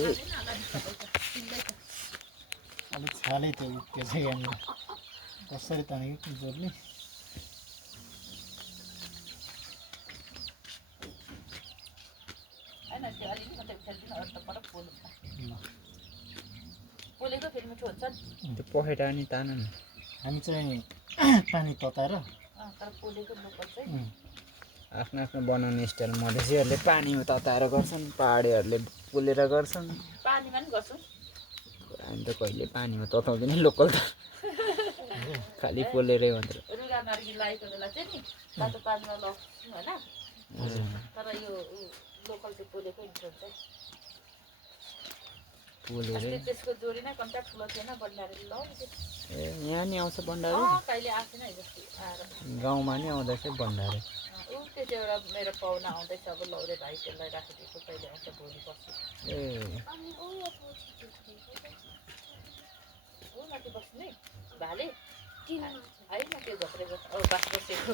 चाहिँ अलिक छालै त्यो चाहिँ यहाँनिर कसरी तानेको जोड्ने त्यो पखेटा नि तान न हामी चाहिँ पानी तताएर आफ्नो आफ्नो बनाउने स्टाइल मधेसीहरूले पानीमा तताएर गर्छन् पहाडीहरूले पोलेर गर्छन् पानीमा नि गर्छौँ हामी त कहिले पानीमा तताउँदैन लोकल त खालि पोलेरै मात्र रुगा मार्गी लागेको बेला चाहिँ नि तातो पानीमा लग्छौँ होइन तर यो लोकल चाहिँ पोलेकै हुन्छ पोलेरै त्यसको जोडी नै कन्ट्याक्ट ठुलो थिएन बन्डारेले लगाउँथ्यो ए यहाँ नि आउँछ भण्डारे कहिले आएको छैन हिजो आएर गाउँमा नि आउँदैछ भण्डारे ऊ त्यो चाहिँ एउटा मेरो पाहुना आउँदैछ अब लौरे भाइ त्यसलाई राखिदिएको कहिले आउँछ भोलि पर्सि ए ऊ माथि बस्ने भाले होइन त्यो झोक्रेको बास बसेको